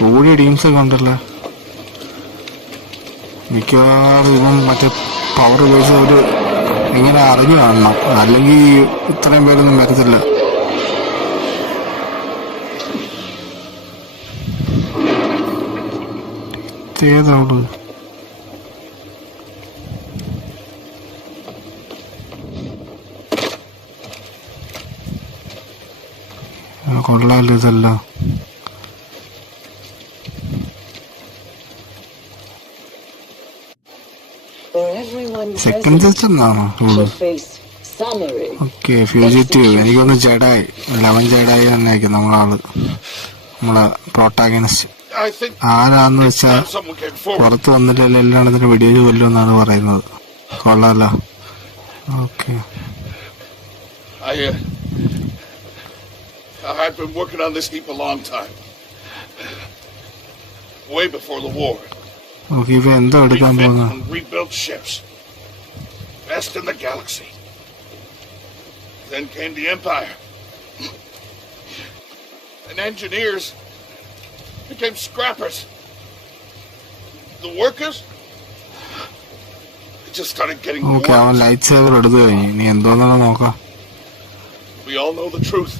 കൂടിയ ടീംസൊക്കെ ഉണ്ടല്ലോ. മിക്കവാറും ഇവൻ മറ്റേ പവർ ഉപയോഗിച്ച് ഒരു ഇങ്ങനെ അറിഞ്ഞു കാണണം, അല്ലെങ്കിൽ ഇത്രയും പേരൊന്നും വരത്തില്ല. ഏതോട് കൊള്ളാലോ ഇതല്ല. സെക്കൻഡ് സിസ്റ്റം എന്നാണോ റൂള്? ഓക്കെ. ഫ്യൂജിറ്റീവ് എനിക്കൊന്ന് ജഡായി 11 ജഡായി തന്നെയായിരിക്കും നമ്മളാള്, നമ്മളെ പ്രോട്ടാഗണിസ്റ്റ്. ആരാന്ന് വെച്ചാ പുറത്ത് വന്നില്ലല്ലോ, എല്ലായിടത്തിനും വെടിവെച്ച് കൊല്ലുമെന്നാണ് പറയുന്നത്. കൊള്ളാലോ. Okay. I've been working on this heap a long time. Way before the war. Okay, ഇവ എന്താ എടുക്കാൻ പോകുന്നത്? Rebuilt ships. Best in the galaxy. Then came the Empire. And engineers became scrappers. The workers just started getting more. Okay, അവൻ light saver എടുത്തു കഴിഞ്ഞു. നീ എന്തോന്നാണ് നോക്കാം. We all know the truth.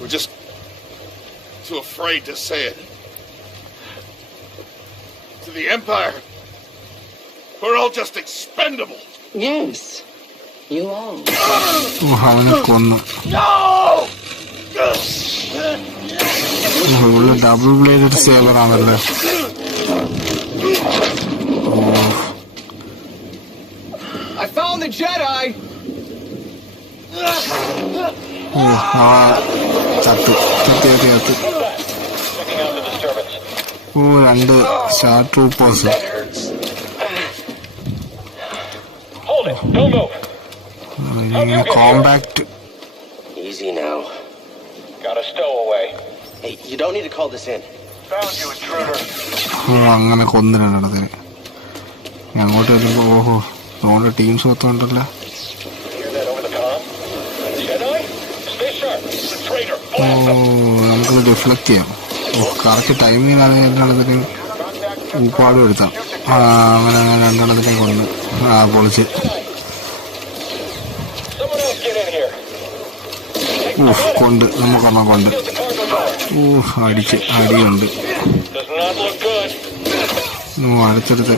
We're just too afraid to say it. To the Empire, we're all just expendable. Yes, you are. അവനെ കൊന്നു. Double bladed saver ആണല്ലേ. I found the Jedi. ചത്തു. 2 star troopers. Compact. Easy now. Got a stowaway. Hey, you don't need to call this in. Found you, intruder. അങ്ങനെ കൊന്നിരണ്ടതിന്. അങ്ങോട്ട് വരുമ്പോ ഓഹോ നമ്മുടെ ടീംസ് മൊത്തമുണ്ടല്ലോ. നമുക്കത് ഡിഫ്ലക്ട് ചെയ്യാം. കറക്റ്റ് ടൈമിങ്ങിനാണെങ്കിൽ ഉപ്പാടും എടുത്താം. അങ്ങനെ 2 കൊന്ന് പൊളിച്ച്. കൊണ്ട് നമുക്കൊരെണ്ണം കൊണ്ട് അടിയുണ്ട്. അടുത്തടുത്ത്